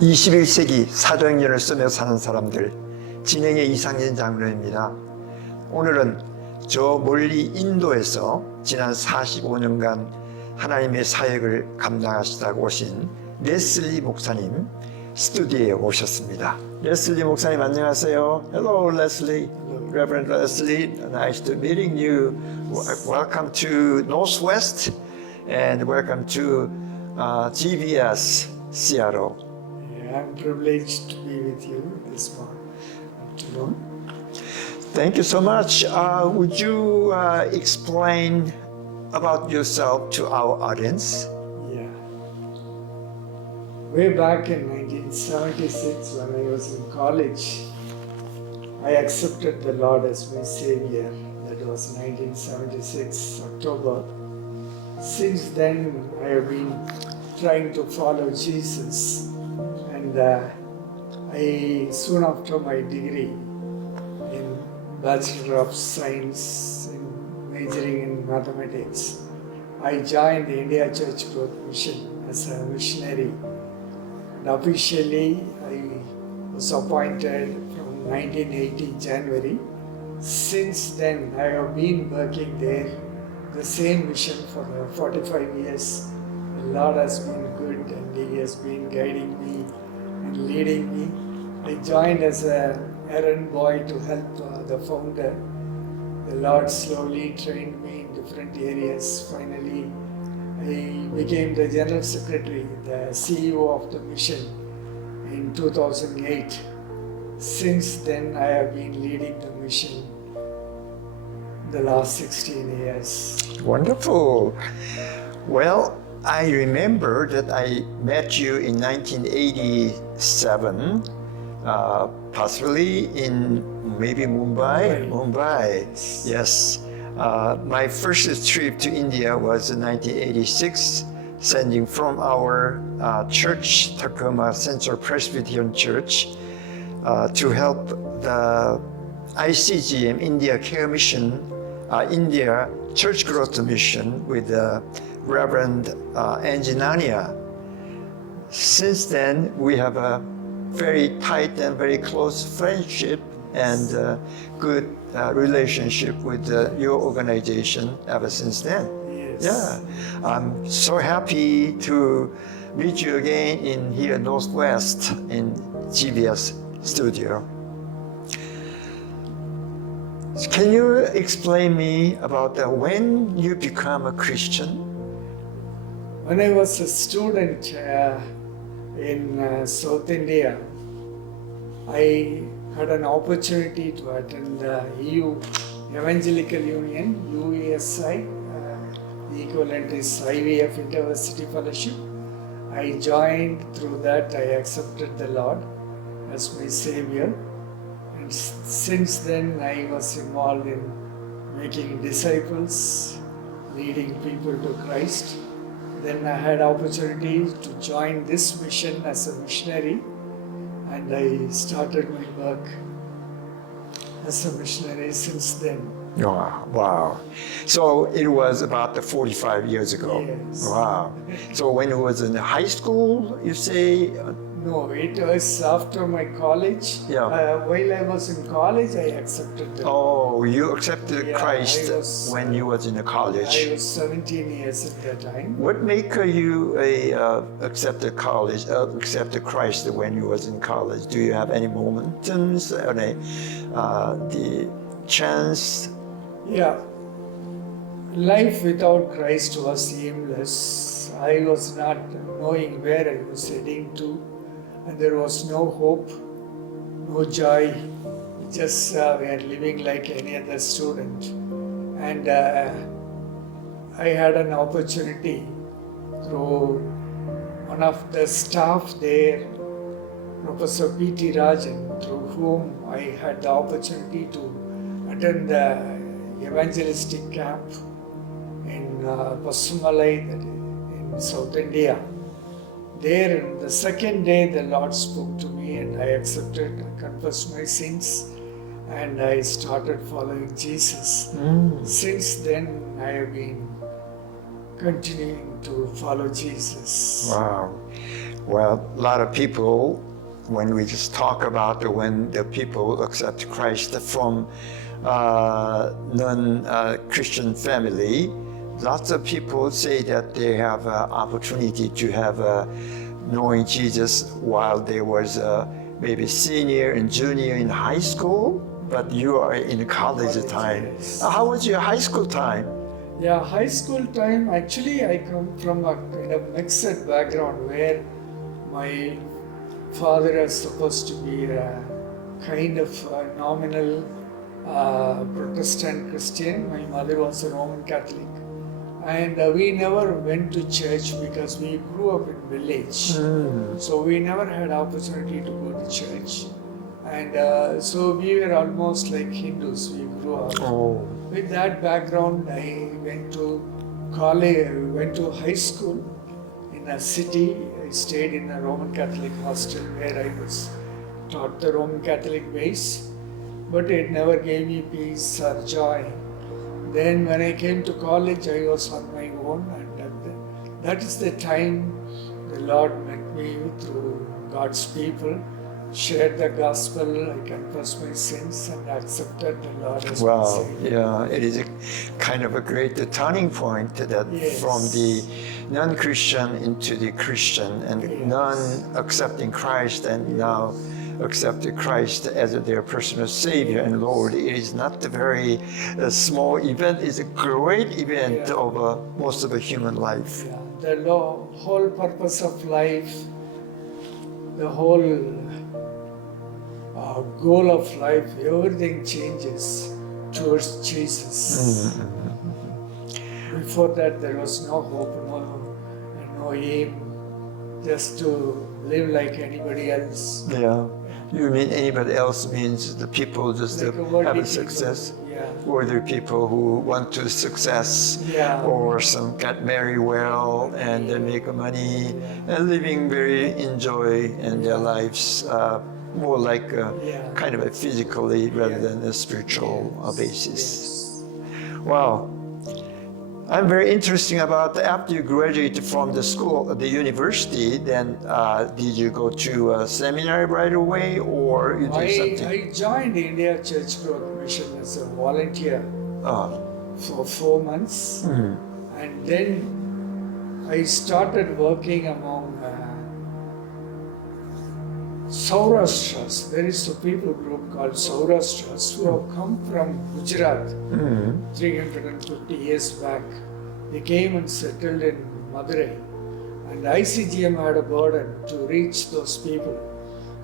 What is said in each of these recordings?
21세기 사도행전을 쓰며 사는 사람들, 진행의 이상현 장로입니다. 오늘은 저 멀리 인도에서 지난 45년간 하나님의 사역을 감당하시다가 오신 레슬리 목사님 스튜디오에 오셨습니다. 레슬리 목사님 안녕하세요. Hello, Leslie. Reverend Leslie, nice to meeting you. Welcome to Northwest and welcome to GBS Seattle. I'm privileged to be with you this afternoon. Thank you so much. Would you explain about yourself to our audience? Yeah. Way back in 1976, when I was in college, I accepted the Lord as my Savior. That was 1976, October. Since then, I have been trying to follow Jesus. And I soon after my degree in Bachelor of Science, majoring in mathematics, I joined the India Church Growth Mission as a missionary. And officially, I was appointed from 1980 January. Since then, I have been working there, the same mission for 45 years. The Lord has been good and He has been guiding me and leading me. I joined as an errand boy to help the founder. The Lord slowly trained me in different areas. Finally, I became the General Secretary, the CEO of the mission in 2008. Since then, I have been leading the mission the last 16 years. Wonderful. Well, I remember that I met you in 1987, possibly in maybe Mumbai. Yes. My first trip to India was in 1986, sending from our church, Tacoma Central Presbyterian Church, to help the ICGM India Care Mission, India Church Growth Mission with Reverend Anjanania. Since then, we have a very tight and very close friendship and good relationship with your organization ever since then. Yes. Yeah, I'm so happy to meet you again in here Northwest in GBS studio. Can you explain me about when you become a Christian? When I was a student in South India, I had an opportunity to attend the EU Evangelical Union, UESI. The equivalent is IVF Interversity Fellowship. I joined through that. I accepted the Lord as my Savior. And since then, I was involved in making disciples, leading people to Christ. Then I had opportunity to join this mission as a missionary, and I started my work as a missionary since then. Wow. So it was about 45 years ago. Yes. Wow. So when you was in high school, you say? No, it was after my college. Yeah. While I was in college, I accepted the Oh, you accepted Yeah, Christ I was- when you was in the college. I was 17 years at that time. What made you accepted college, accepted Christ when you was in college? Do you have any momentums or the chance? Yeah. Life without Christ was aimless. I was not knowing where I was heading to, and there was no hope, no joy. Just we are living like any other student. And I had an opportunity through one of the staff there, Professor P.T. Rajan, through whom I had the opportunity to attend the evangelistic camp in Pasumalai in South India. There, the second day, the Lord spoke to me and I accepted and confessed my sins and I started following Jesus. Since then, I have been continuing to follow Jesus. Wow. Well, a lot of people, when we just talk about when the people accept Christ from non-Christian family, lots of people say that they have an opportunity to have knowing Jesus while they was maybe senior and junior in high school, but you are in college time. Yes. How was your high school time? Yeah, high school time, actually I come from a kind of mixed background where my father is supposed to be a kind of nominal Protestant Christian. My mother was a Roman Catholic. And we never went to church because we grew up in village. So we never had opportunity to go to church. And so we were almost like Hindus. We grew up. Oh. With that background, I went to college, went to high school in a city. I stayed in a Roman Catholic hostel where I was taught the Roman Catholic ways, but it never gave me peace or joy. Then when I came to college, I was on my own, and that is the time the Lord met me through God's people, shared the gospel, I confessed my sins and accepted the Lord as my Wow, Savior. yeah, it is a kind of a great turning point that Yes. from the non-Christian into the Christian and Yes. non-accepting Christ and now accepted Christ as their personal Savior and Lord. It is not a very small event, it's a great event Yeah. of most of a human life. Yeah, the whole purpose of life, the whole goal of life, everything changes towards Jesus. Before that, there was no hope, no aim, just to live like anybody else. Yeah. You mean anybody else means the people just Like to worldly have a people. success? Yeah. Or there are people who want to success, Yeah. or some get married well and they make money and living very enjoy in their lives, more like Yeah. kind of a physically rather than a spiritual basis. Wow. I'm very interested about after you graduated from the school, the university, then did you go to a seminary right away or you did something? I joined India Church Growth Mission as a volunteer Oh. for 4 months, and then I started working among Saurashtras. There is a people group called Saurashtras who have come from Gujarat 350 years back. They came and settled in Madurai, and ICGM had a burden to reach those people.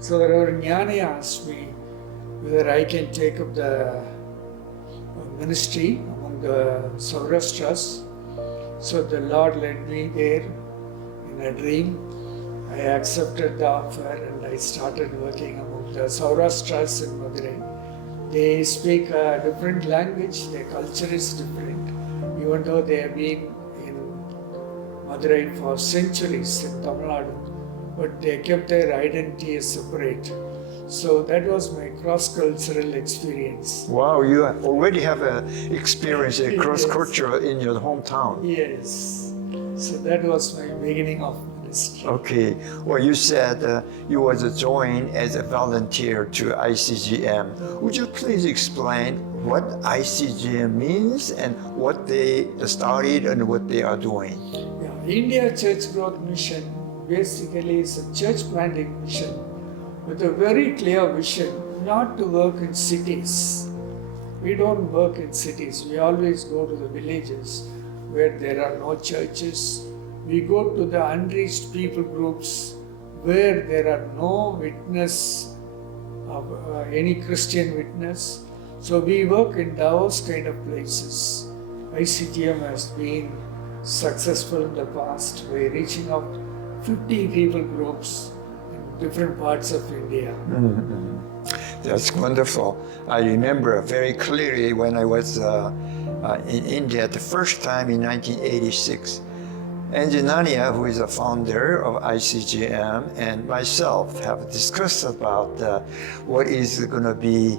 So Reverend Jnani asked me whether I can take up the ministry among the Saurashtras. So the Lord led me there in a dream. I accepted the offer and I started working among the Saurashtras in Madurai. They speak a different language, their culture is different, even though they have been in Madurai for centuries in Tamil Nadu, but they kept their identity as separate. So that was my cross-cultural experience. Wow, you already have an experience, a cross-cultural in your hometown. Yes, so that was my beginning of ministry. Okay, well you said you was joined as a volunteer to ICGM. Would you please explain what ICGM means and what they started and what they are doing? Yeah, India Church Growth Mission basically is a church planting mission with a very clear vision not to work in cities. We don't work in cities. We always go to the villages where there are no churches. We go to the unreached people groups where there are no witness of any Christian witness. So we work in those kind of places. ICGM has been successful in the past by reaching out 50 people groups in different parts of India. That's wonderful. I remember very clearly when I was in India the first time in 1986. Anjanania, who is a founder of ICGM, and myself have discussed about what is going to be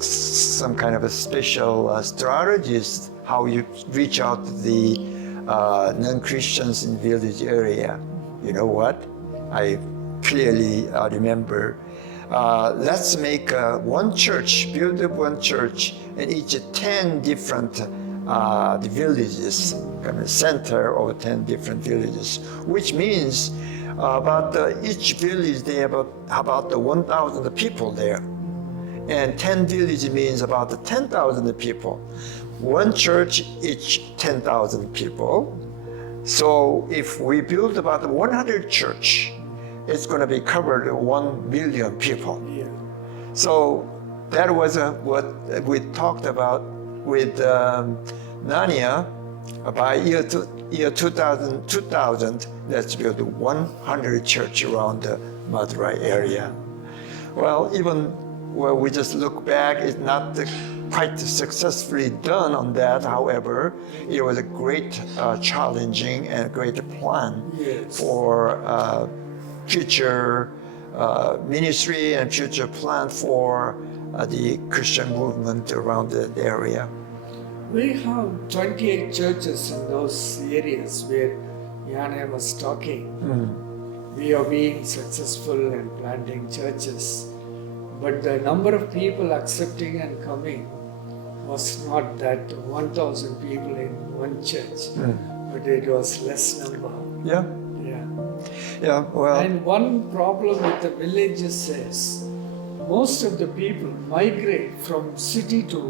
some kind of a special strategist, how you reach out to the non-Christians in village area. You know what? I clearly remember. Let's make one church, build up one church in each 10 different the villages, kind of center of 10 different villages, which means about each village they have about 1,000 people there. And 10 villages means about 10,000 people. One church, each 10,000 people. So if we build about 100 church, it's going to be covered 1 million people. Yeah. So that was what we talked about with Nania. By year 2000, let's build 100 church around the Madurai area. Well, even when we just look back, it's not quite successfully done on that. However, it was a great challenging and great plan Yes. for future ministry and future plan for the Christian movement around the area. We have 28 churches in those areas where Yana was talking. We have been successful in planting churches, but the number of people accepting and coming was not that 1,000 people in one church, but it was less number. Yeah, Yeah. yeah, well, And one problem with the villages is most of the people migrate from city to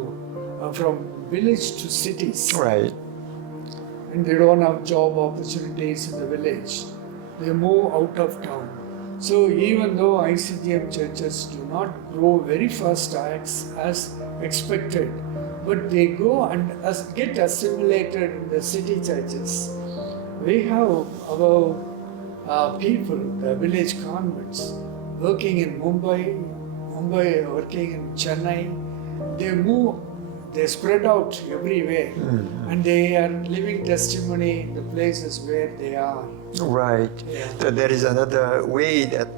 from village to cities, right, and they don't have job opportunities in the village. They move out of town. So even though ICGM churches do not grow very fast as expected, but they go and get assimilated in the city churches. We have our people, the village convents, working in Mumbai, working in Chennai. They move, they spread out everywhere, and they are living testimony in the places where they are. right. Yeah. There is another way that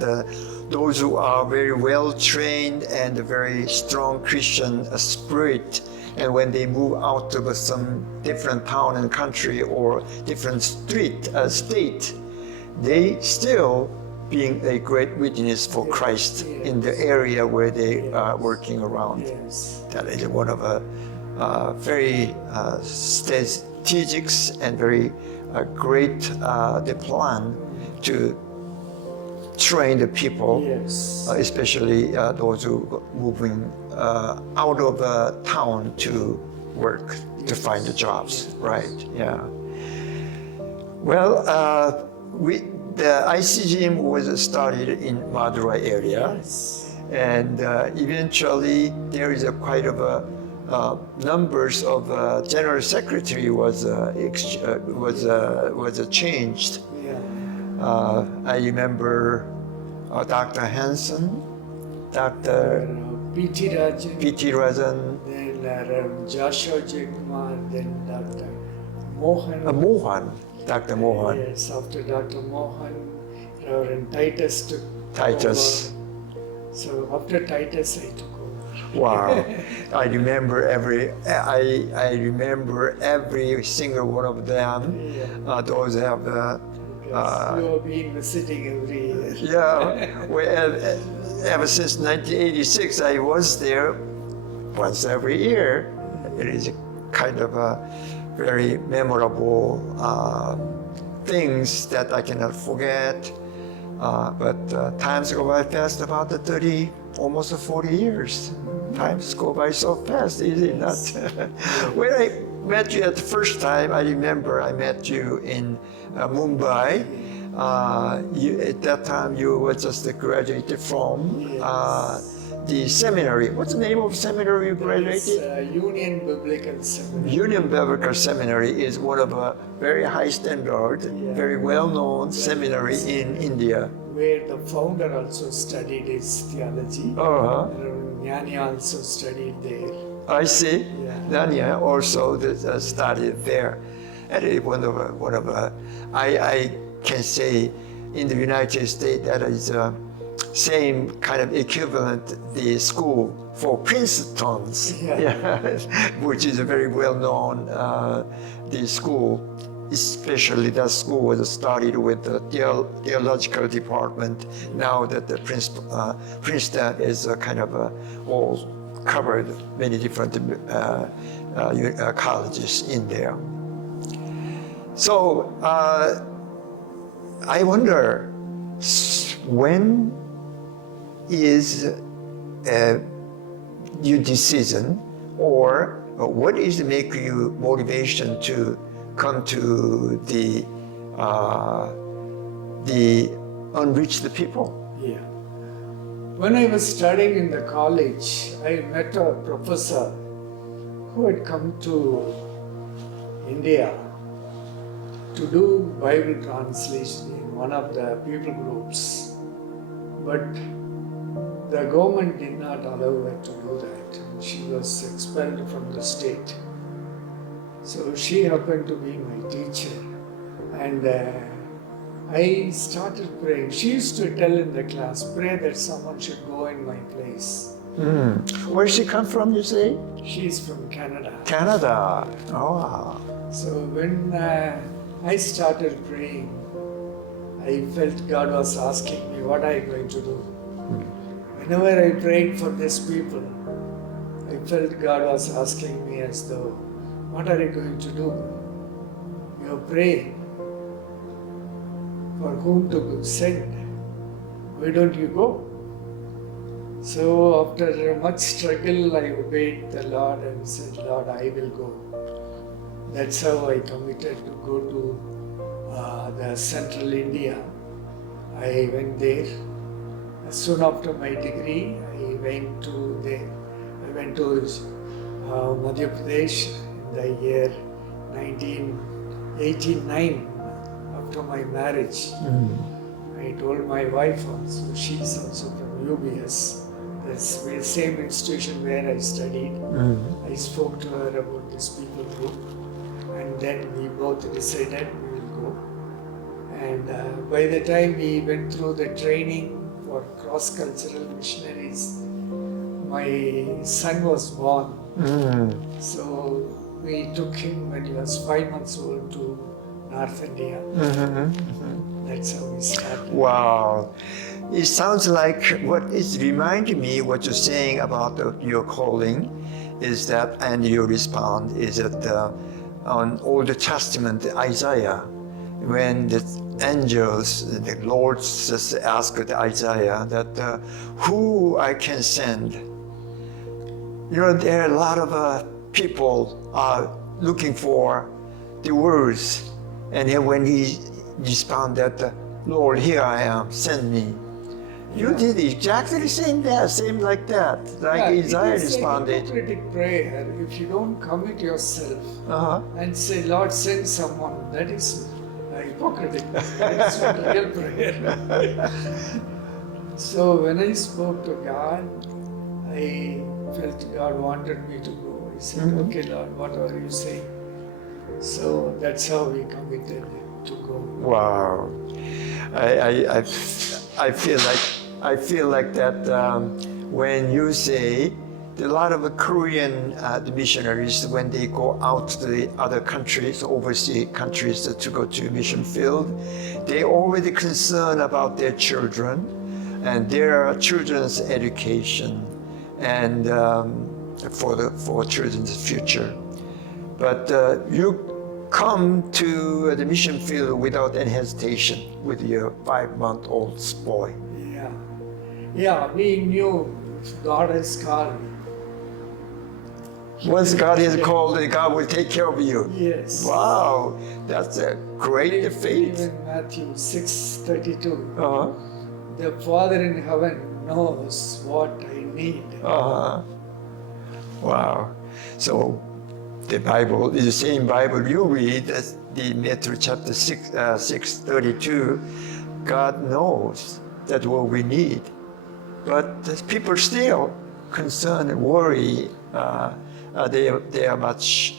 those who are very well trained and very strong Christian spirit, and when they move out to some different town and country or different state, they still being a great witness for Christ in the area where they are working around. Yes. That is one of a very strategic and very great the plan to train the people, Yes. especially those who moving out of town to work to find the jobs. Right? Yeah. Well, the ICGM was started in Madurai area. Yes. And eventually there is a quite of a numbers of general secretary was changed. Yeah. I remember Dr. Hansen, Dr. P.T. Rajan, P.T. Rajan, then Joshua Jayakumar, then Dr. Mohan. Mohan, Dr. Mohan, Yes, after Dr. Mohan, Reverend Titus took Titus. over. So after Titus, I took over. Wow, I remember every single one of them. Yeah. Those have Because you have been visiting every year. yeah. Well, ever since 1986, I was there once every year. It is a kind of a very memorable things that I cannot forget. But times go by fast, about 30, almost 40 years. Times go by so fast, is it not? When I met you at the first time, I remember I met you in Mumbai. At that time, you were just graduated from the seminary. What's the name of seminary you graduated? Union Biblical Seminary. Union Biblical Seminary is one of a very high standard, very well-known seminary in India. Where the founder also studied his theology. Jnani also studied there. I see. Yeah. Nanya also studied there. And it one of I can say in the United States that is same kind of equivalent the school for Princeton's, Yeah. which is a very well known the school especially that school was started with the theological department. Now that the Princeton is a kind of all covered many different colleges in there. So I wonder, when is your decision, or what is make you motivation to come to the unreached people? Yeah. When I was studying in the college, I met a professor who had come to India to do Bible translation in one of the people groups. But the government did not allow her to do that. She was expelled from the state. So she happened to be my teacher. And I started praying. She used to tell in the class, pray that someone should go in my place. Where she come from, you say? She's from Canada. Canada. Oh. So when I started praying, I felt God was asking me, what are you going to do? Whenever I prayed for these people, I felt God was asking me as though, what are you going to do? You're praying for whom to send. Why don't you go? So after much struggle, I obeyed the Lord and said, Lord, I will go. That's how I committed to go to the central India. I went there. Soon after my degree, I went to Madhya Pradesh in the year 1989, after my marriage. I told my wife also, she's also from UBS, that's the same institution where I studied. I spoke to her about this people group, and then we both decided we will go. And by the time we went through the training for cross-cultural missionaries, my son was born. So we took him when he was 5 months old to North India. That's how we started. Wow. It sounds like what is reminding me what you're saying about your calling is that, and you respond, is that on Old Testament, Isaiah, when the angels, the Lord just asked Isaiah that who I can send. You know, there are a lot of people are looking for the words, and then when he responded that, Lord, here I am, send me. You did exactly the same like that, like Isaiah responded. It is a hypocritic prayer if you don't commit yourself and say, Lord, send someone. That is hypocritic. It's not a real prayer. So when I spoke to God, I felt God wanted me to go. I said, okay, Lord, whatever you say. So that's how we committed to go. Wow. I feel like that when you say a lot of Korean missionaries, when they go out to the other countries, overseas countries to go to mission field, they already concerned about their children and their children's education and for children's future. But you come to the mission field without any hesitation with your 5-month-old boy. Yeah, we knew God has called me. Once God has called, God will take care of you. Yes. Wow, that's a great faith. Even Matthew 6:32. The Father in heaven knows what I need. Wow. So the Bible is the same Bible you read as the Matthew chapter 6:32. God knows that what we need, but the people still concerned and worry. They are much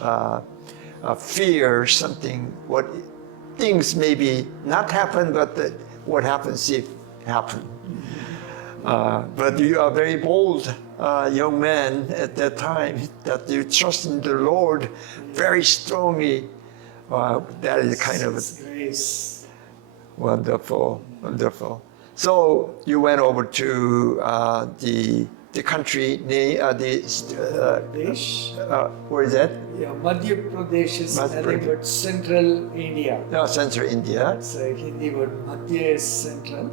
fear something. What things maybe not happen, but what happens if happen. But you are very bold young man at that time, that you trust in the Lord very strongly. Wow, that is kind of His grace. wonderful, wonderful. So you went over to the country, Pradesh. where is that? Yeah, Madhya Pradesh is Madhya nothing Pradesh. but central India. No, Central India. It's a Hindi word. Madhya is central.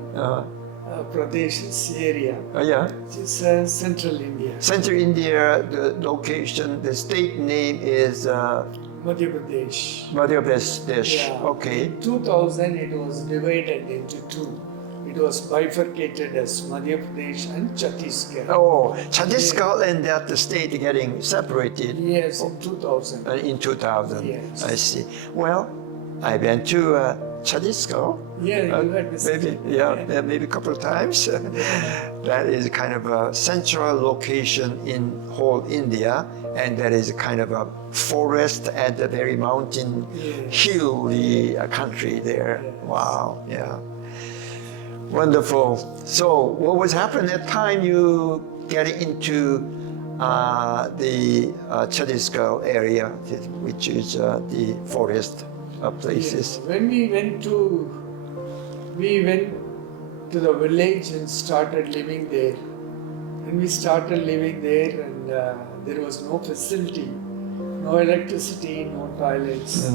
Pradesh is area. Yeah. It is central India. Central India, the location, the state name is Madhya Pradesh. Madhya Pradesh. Yeah. Okay. In 2000, it was divided into two. It was bifurcated as Madhya Pradesh and Chhattisgarh. Oh, Chhattisgarh and that the state getting separated Yes, in 2000. in 2000. Yes. I see. Well, I went to Chhattisgarh. Yeah, you had visited. Maybe maybe a couple of times. That is kind of a central location in whole India, and that is kind of a forest and a very mountain, Yes. hilly country there. Yes. Wow, yeah, wonderful. So, what was happening at the time you get into the Chhattisgarh area, which is the forest places? Yeah. When we went to the village and started living there. When we started living there, and there was no facility, no electricity, no toilets,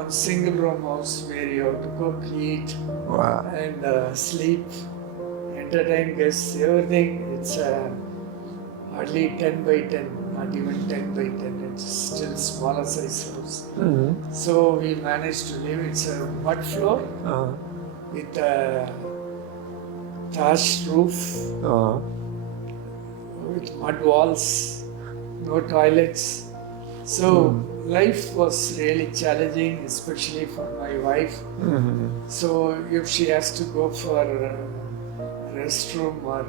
one single room house where you have to cook, eat, Wow. and sleep, entertain guests, everything. It's hardly 10 by 10, not even 10 by 10. It's still smaller size house. So we managed to live. It's a mud floor with a thatched roof, with mud walls, no toilets. So life was really challenging, especially for my wife. So if she has to go for restroom or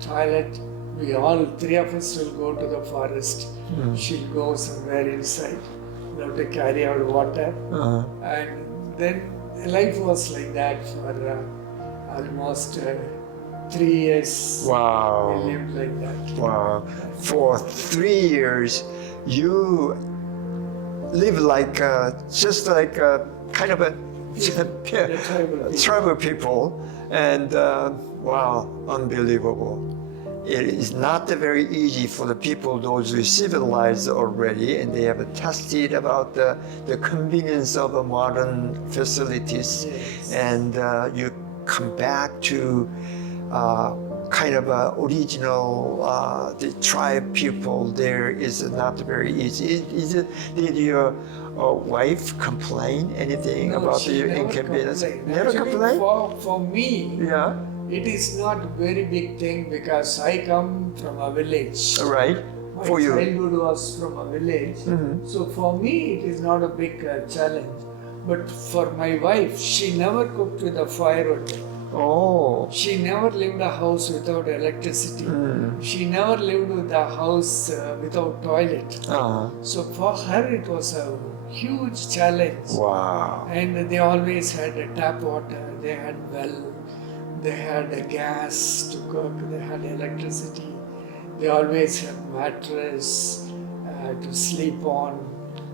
toilet, we all three of us will go to the forest. She'll go somewhere inside. We have to carry out water, and then life was like that for almost 3 years. Wow. We lived like that. Wow. For 3 years, you live like just like kind of a tribal people, and wow, unbelievable. It is not very easy for the people, those who are civilized already, and they have tested about the convenience of modern facilities, Yes. and you come back to kind of original the tribe people there is not very easy. Did your wife complain anything No, about she your never inconvenience? complained. Never Actually, complained? For me, Yeah, it is not a very big thing because I come from a village. right. My For you. childhood was from a village. So for me, it is not a big challenge. But for my wife, she never cooked with a firewood. Oh, She never lived a house without electricity. She never lived with a house without toilet. So for her, it was a huge challenge. wow. And they always had a tap water, they had well, they had a gas to cook, they had electricity, they always had mattress to sleep on.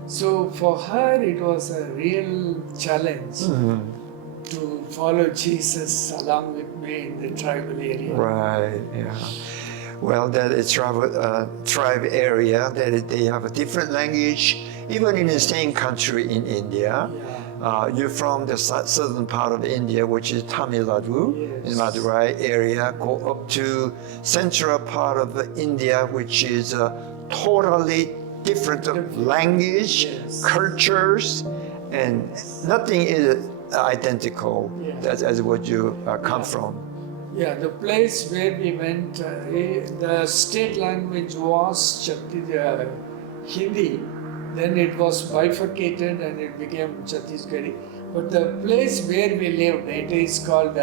So for her, it was a real challenge to follow Jesus along with me in the tribal area. Right, yeah. Well, that is tribe area, that they have a different language, even in the same country in India. You're from the southern part of India, which is Tamil Nadu, Yes. in Madurai area, go up to central part of India, which is totally different language, Yes. cultures, and nothing is identical. Yeah. That's as what you come from. Yeah, the place where we went, the state language was Hindi. Then it was bifurcated and it became Chhattisgarhi. But the place where we lived, it is called,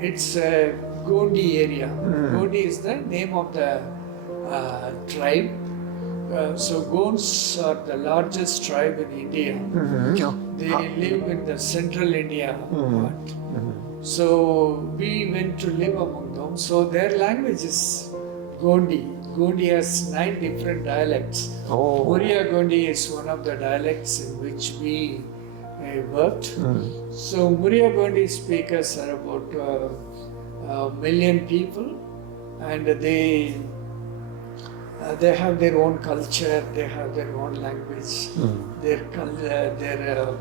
it's Gondi area. Gondi is the name of the tribe. So Gonds are the largest tribe in India. They live in the central India part. So we went to live among them. So their language is Gondi. Gondi has 9 different dialects. Oh. Muria Gondi is one of the dialects in which we worked. So Muria Gondi speakers are about a million people, and they have their own culture, they have their own language. Their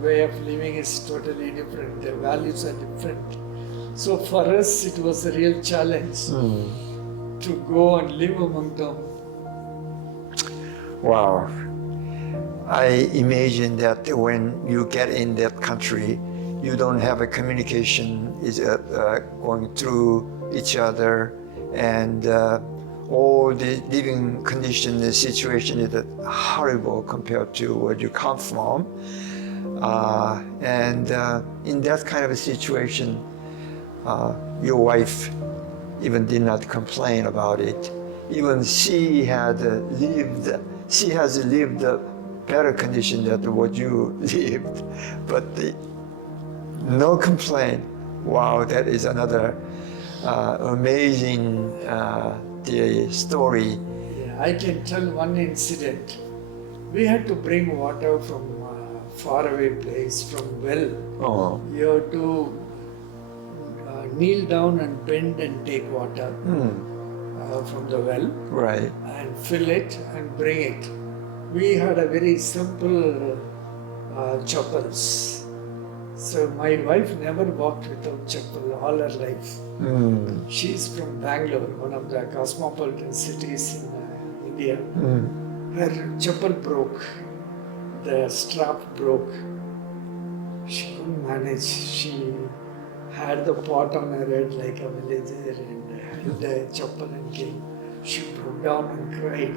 way of living is totally different, their values are different. So for us it was a real challenge to go and live among them. Wow. I imagine that when you get in that country, you don't have a communication is going through each other, and all the living condition, the situation is horrible compared to where you come from. And in that kind of a situation, your wife even did not complain about it. Even she has lived a better condition than what you lived, but no complaint. Wow, that is another amazing the story. Yeah, I can tell one incident. We had to bring water from faraway place, from well. Oh. You have to kneel down and bend and take water from the well. Right. And fill it and bring it. We had a very simple chappals. So my wife never walked without chappal all her life. She's from Bangalore, one of the cosmopolitan cities in India. Her chappal broke, the strap broke. She couldn't manage. She had the pot on her head like a villager and held the chappal and came. She broke down and cried.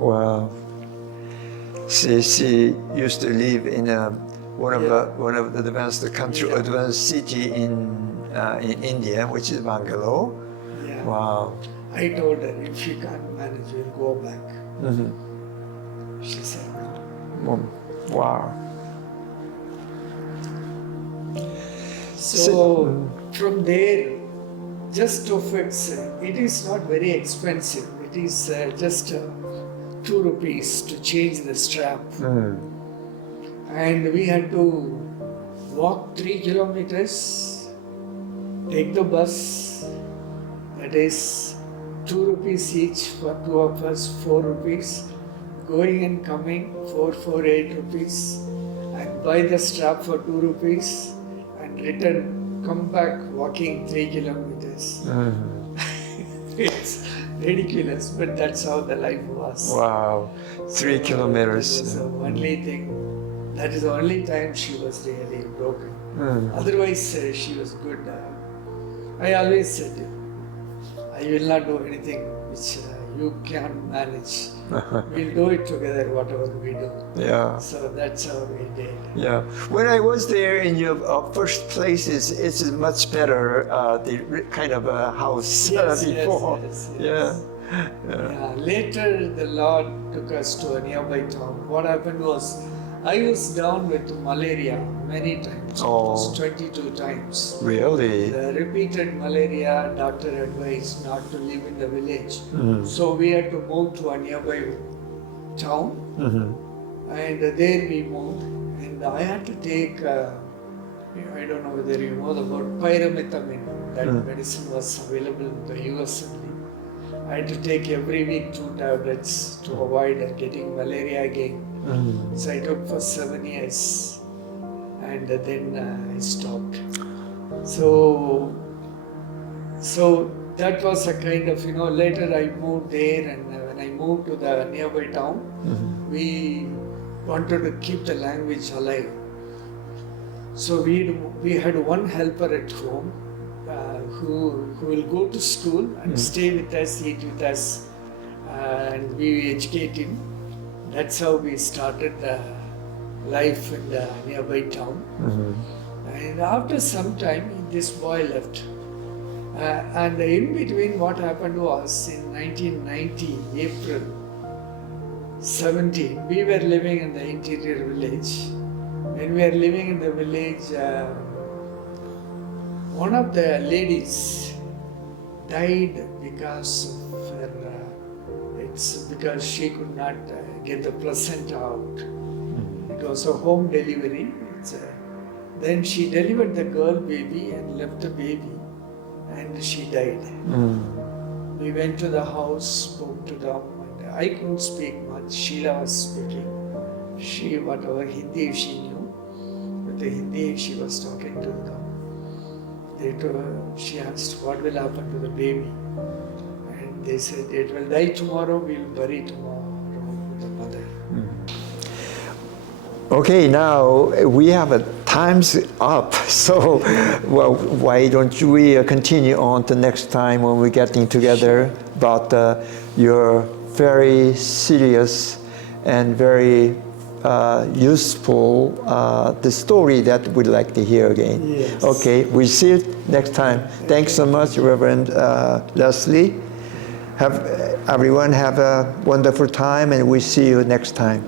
Wow. She used to live in one of the advanced city in India, which is Bangalore. Yeah. Wow. I told her, if she can't manage, we'll go back. She said no. Wow. So from there, just to fix it is not very expensive. It is just 2 rupees to change the strap. And we had to walk 3 kilometers, take the bus, that is 2 rupees each for 2 of us, 4 rupees, going and coming 8 rupees, and buy the strap for 2 rupees and return, come back walking 3 kilometers. It's ridiculous, but that's how the life was. Wow. 3 kilometers. That was the only thing. That is the only time she was really broken. Otherwise, she was good. I always said, I will not do anything which you can't manage. We'll do it together, whatever we do. Yeah. So that's how we did. Yeah. When I was there in your first places, it's much better the kind of house before. Yeah. Later, the Lord took us to a nearby town. What happened was, I was down with malaria many times, almost 22 times. Really? The repeated malaria, doctor advised not to live in the village. So we had to move to a nearby town, and there we moved. And I had to take, I don't know whether you know about pyrimethamine. That medicine was available in the US only. I had to take every week 2 tablets to avoid getting malaria again. So I took for 7 years, and then I stopped. So that was a kind of, later I moved there, and when I moved to the nearby town, we wanted to keep the language alive. So we had one helper at home who will go to school and stay with us, eat with us, and we educate him. That's how we started life in the nearby town. And after some time, this boy left. And in between, what happened was in 1990, April 17, we were living in the interior village. When we were living in the village, one of the ladies died because of her, it's because she could not get the placenta out. It was a home delivery. Then she delivered the girl baby and left the baby, and she died. We went to the house, spoke to them, and I couldn't speak much. Sheila was speaking. She, whatever Hindi she knew, with the Hindi she was talking to them. She asked, what will happen to the baby? And they said, it will die tomorrow, we will bury tomorrow with the mother. Okay, now we have a time's up, so well, why don't we continue on to next time when we're getting together about your very serious and very useful the story that we'd like to hear again. Yes. Okay, we'll see you next time. Thanks so much, Reverend Leslie. Everyone have a wonderful time, and we'll see you next time.